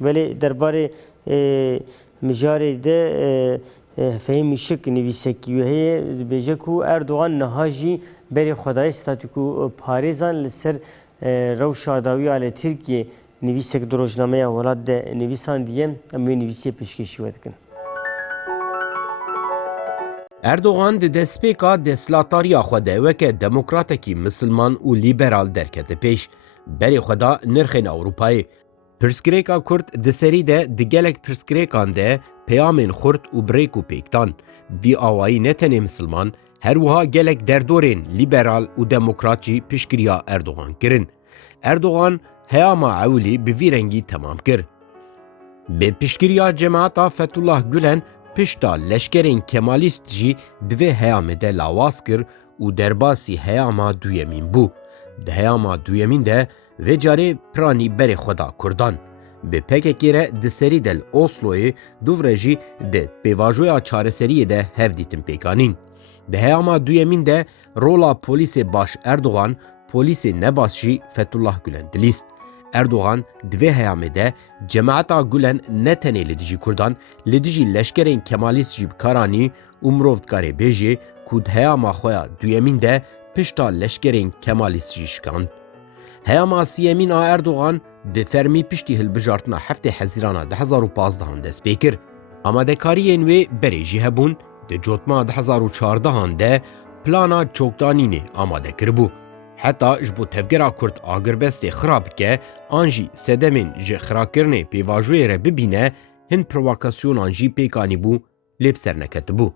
ولی درباره مجاری ده فهمی شک نویسکی و هی بیجه کو اردوغان نهاجی بری خدای ستاتیکو پاریزان لسر رو شاداوی آل ترکیه نویسک دروجنامه اولاد ده نویسان دیگه امی نویسی پیشکشی ودکن. اردوغان د دسپیکا دسلاتاریا خوده وکه دموکراتکی مسلمان و لیبرال درکت پیش بری خدا نرخین اوروپای پرسکریکا کرد دسری ده دگلک پرسکریکان ده پیامین خورد و بریک و پیکتان وی آوائی نتنی مسلمان هر وها گلک دردورین لیبرال و دموکراتی پیشکریا اردوغان کرن. اردوغان هیاما عولی به ویرنگی تمام کر. به پیشکریا جماعتا فتولlah گولن پشتا لشکرین کمالیست جی دوی هیامه ده لاواز کر و درباسی هیاما دویمین بو. ده هیاما دویمین ده و جاره پرانی بری خدا کردان. به پککیره دسری دل اوسلوی دوورجی ده پیواجویا چارسری ده هفدیتن پیکانین. ده هیاما دویمین ده رولا پولیس باش اردوغان پولیس نباسشی فتولlah گولن دلیست. اردوغان دوی هیامه ده جماعتا گولن نتنی لدیجی کردان لدیجی لشکرین کمالیست جیب کارانی امروفتکاری بیجی کود هیاما خویا دویمین ده پشتا لشکرین کمالیست جیشکان. هیاما سیمین اردوغان به فرمی پشتی هلبجارتنا هفته حزیرانا 2015 دست بیکر. آمادکاری نوی بریجی هبون ده جوتما 2014 ده پلانا چوکدانینه آماده کربو. حتی جبو تفگرا کرد آگربست خراب که آنجی سدمین جه خراکرنه پیواجوی را ببینه هن پروواکاسیون آنجی پیکانی بو لبسر نکت بو.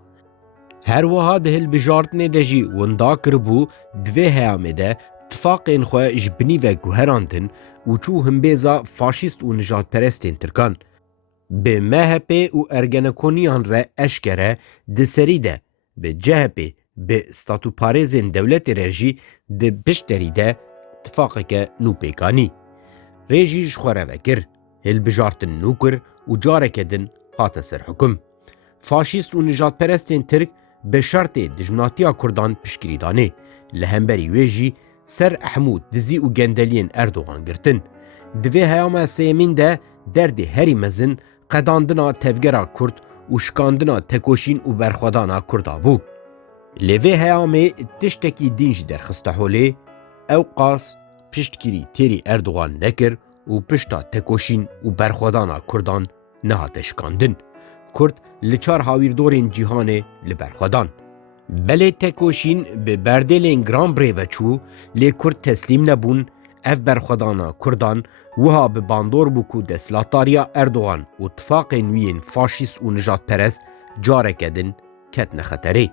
هر وها ده هلبجارتنه ده جی وندا کربو دوی هیامه ده اتفاقین خواه جبنی و گوهراندن و چو هم بیزا فاشیست و نجات پرستین ترکان. به مهپه و ارگنکونیان را اشکره ده سری ده به جهپه به ستاتو پارێزên dewletê re jî di pişterî de tifaqeke nû pêkanî. Rê jî ji xwe re vekir, hilbijartin nû kir û careke din hate ser hukm. Faşîst û nijadperestên Tirk bi şertê dijminatiya Kurdan piştgirî danê. Li hemberî wê jî ser ehmû dizî û gendeliyên Erdogan girtin. Di vê heyama sêyemîn de derdê herî mezin qedandina tevgera Kurd û şikandina tekoşîn û berxwedana Kurda bû. Li vê heyamê tiştekî din jî derxiste holê, ew qas piştgirî têrî Erdogan nekir û pişta tekoşîn û berxwedana Kurdan nehate şikandin. Kurd li çar hawîrdorên cîhanê li berxwedan. Belê tekoşîn bi berdêlên Gran Birê veçû, lê Kurd teslîm nebûn, ev berxwedana Kurdan wiha bi bandor bû ku desthilatariya Erdogan û tifaqên wî yên faşîst û nijadperest careke din ketine xeterê.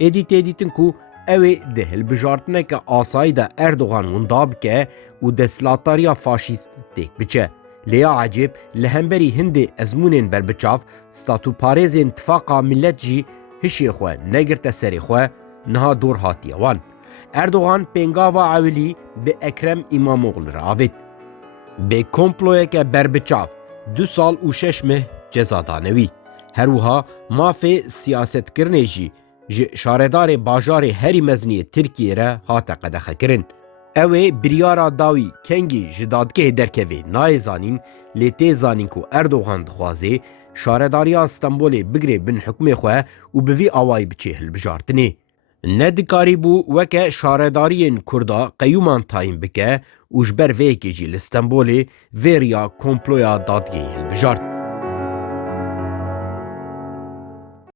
Êdî têdîtin ku ew ê di hilbijartineke asayî de Erdogan winda bike û desthilatariya faşîst têk biçe. Lê ya ecêb li hemberî hindê ezmûnên berbiçav, statûparêzên Tifaka Millet jî hişê xwe negirte serê xwe, niha dor hatiye wan. Erdogan pêngava ewilî bi Ekrem İmamoğlu re avêt. Bê komployeke berbiçav 2 sal û 6 mih ceza dane wî. Her wiha mafê siyasetkirinê jî ji şaredarê bajarê herî meziniyê Tirkiyê re hate qedexekirin. Ew ê biryara dawî kengî ji dadgehê derkevê nayê zanîn, lê tê zanîn ku Erdogan dixwaze şaredariya Stenbolê bigire bin hukmê xwe û bi vî awayî biçe hilbijartinê. Nedikarîbû weke şaredariyên Kurda qeyûman tayin bike û ji ber vê yekê jî li Stenbolê vêriya komploya dadgehê hilbijart.